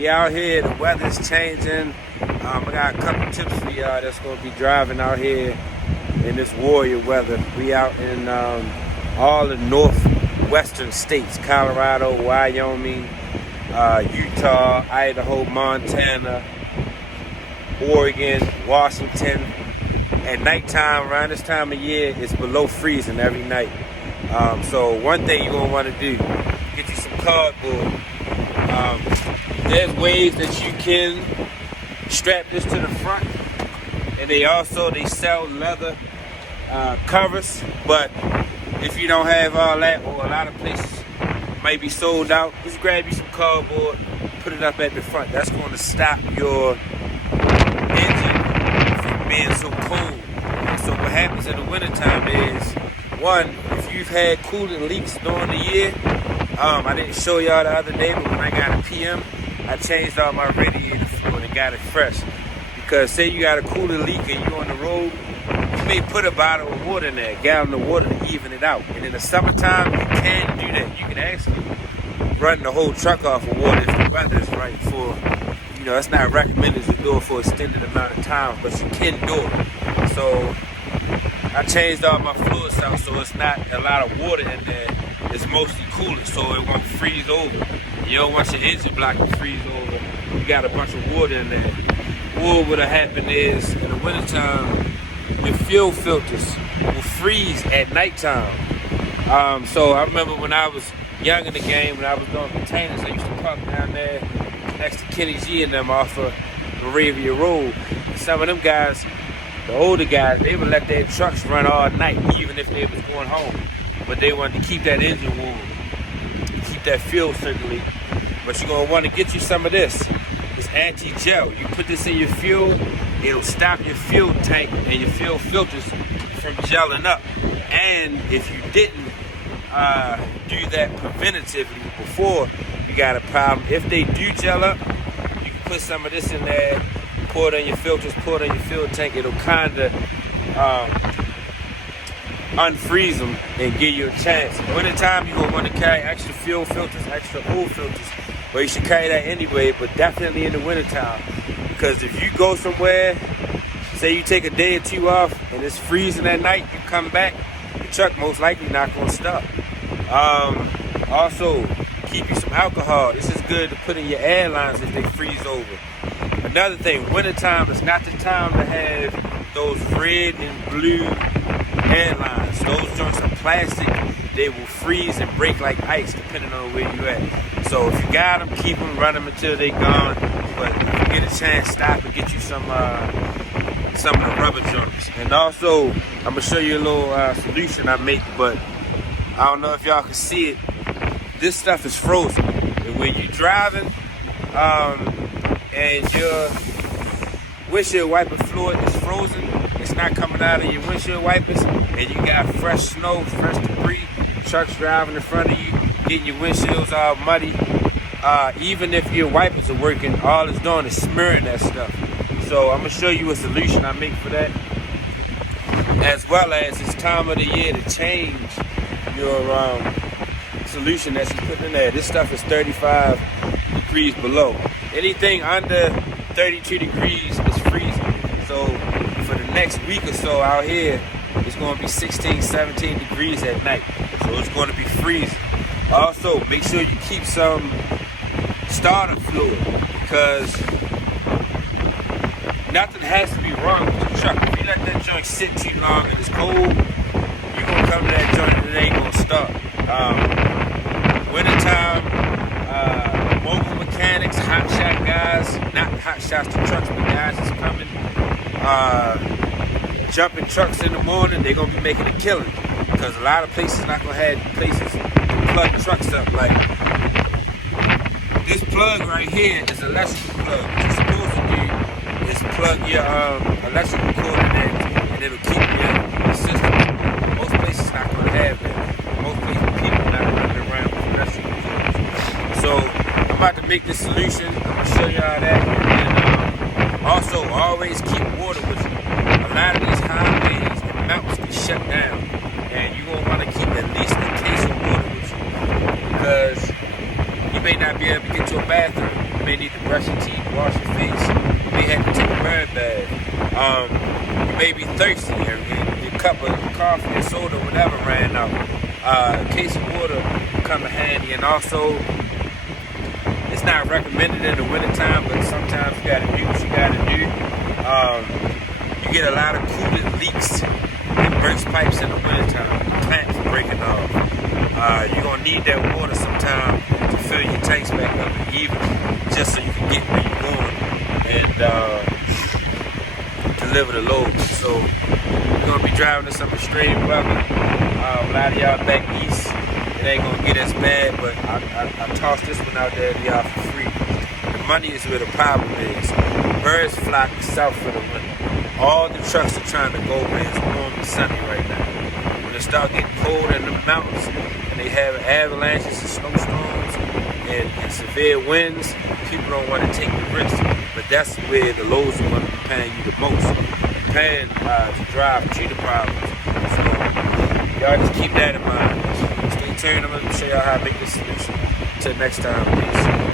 We out here, the weather's changing. I got a couple tips for y'all that's gonna be driving out here in this warrior weather. We out in all the northwestern states: Colorado, Wyoming, Utah, Idaho, Montana, Oregon, Washington. At nighttime, around this time of year, it's below freezing every night. So one thing you're gonna want to do, get you some cardboard. There's ways that you can strap this to the front, and they sell leather covers. But if you don't have all that, or a lot of places might be sold out, just grab you some cardboard, put it up at the front. That's going to stop your engine from being so cold. And so what happens in the wintertime is, one, if you've had coolant leaks during the year, I didn't show y'all the other day, but when I got a PM, I changed all my radiator fluid and got it fresh. Because say you got a coolant leak and you're on the road, you may put a bottle of water in there, a gallon of water to even it out. And in the summertime, you can do that. You can actually run the whole truck off of water if the weather is right for, it's not recommended to do it for an extended amount of time, but you can do it. So I changed all my fluids out so it's not a lot of water in there. It's mostly coolant so it won't freeze over. You don't want your engine block to freeze over. You got a bunch of water in there. What would have happened is, in the wintertime, your fuel filters will freeze at nighttime. So I remember when I was young in the game, when I was doing containers, I used to park down there next to Kenny G and them off of Moravia Road. And some of them guys, the older guys, they would let their trucks run all night, even if they was going home. But they wanted to keep that engine warm, keep that fuel circulating. But you're going to want to get you some of this. It's anti-gel. You put this in your fuel, it'll stop your fuel tank and your fuel filters from gelling up. And if you didn't do that preventatively before you got a problem, if they do gel up, you can put some of this in there, pour it on your filters, pour it on your fuel tank. It'll kind of unfreeze them and give you a chance. Winter time, you're going to want to carry extra fuel filters, extra oil filters. Well, you should carry that anyway, but definitely in the wintertime. Because if you go somewhere, say you take a day or two off and it's freezing at night, you come back, the truck most likely not going to stop. Also, keep you some alcohol. This is good to put in your airlines if they freeze over. Another thing, wintertime is not the time to have those red and blue airlines. Those joints are plastic. They will freeze and break like ice depending on where you at. So if you got them, keep them, run them until they gone. But if you get a chance, stop and get you some of the rubber joints. And also, I'm gonna show you a little solution I make, but I don't know if y'all can see it. This stuff is frozen. And when you're driving and your windshield wiper fluid is frozen, it's not coming out of your windshield wipers, and you got fresh snow, fresh debris, trucks driving in front of you, getting your windshields all muddy. Even if your wipers are working, all it's doing is smearing that stuff. So I'm gonna show you a solution I make for that, as well as it's time of the year to change your solution that you put in there. This stuff is 35 degrees below. Anything under 32 degrees is freezing. So for the next week or so out here, it's going to be 16, 17 degrees at night. So it's going to be freezing. Also, make sure you keep some starter fluid, because nothing has to be wrong with the truck. If you let that joint sit too long and it's cold, you're going to come to that joint and it ain't going to start. Wintertime, mobile mechanics, hot shot guys, not hot shots to trucks, but guys that's coming, jumping trucks in the morning, they're going to be making a killing, because a lot of places not going to have places to plug trucks up. Like this plug right here is an electrical plug. What you're supposed to do is plug your electrical cord in there, and it'll keep your system. Most places not going to have that. Most places people not running around with electrical cords. So I'm about to make this solution. I'm going to show y'all that. And also, always keep water with you. A lot of these highways and mountains can shut down, and you're going to want to keep at least a case of water with you, because you may not be able to get to a bathroom. You may need to brush your teeth, wash your face. You may have to take a bird bath. You may be thirsty, and your cup of coffee or soda, whatever, ran out. A case of water come in handy, and also it's not recommended in the wintertime, but sometimes you gotta do what you gotta do. You get a lot of coolant leaks and burst pipes in the wintertime. Clamps breaking off. You're gonna need that water sometime to fill your tanks back up and even, just so you can get where you're going and deliver the load. So you're gonna be driving in some extreme weather. A lot of y'all back east, it ain't gonna get as bad, but I tossed this one out there to y'all for free. The money is where the problem is. Birds flock south for the winter. All the trucks are trying to go where it's warm and sunny right now. When it start getting cold in the mountains and they have avalanches and snowstorms and severe winds, people don't want to take the risk. But that's where the loads are going to be paying you the most. Paying to drive cheater problems. So y'all just keep that in mind. Stay tuned. I'm going to show y'all how to make this solution. Until next time, peace.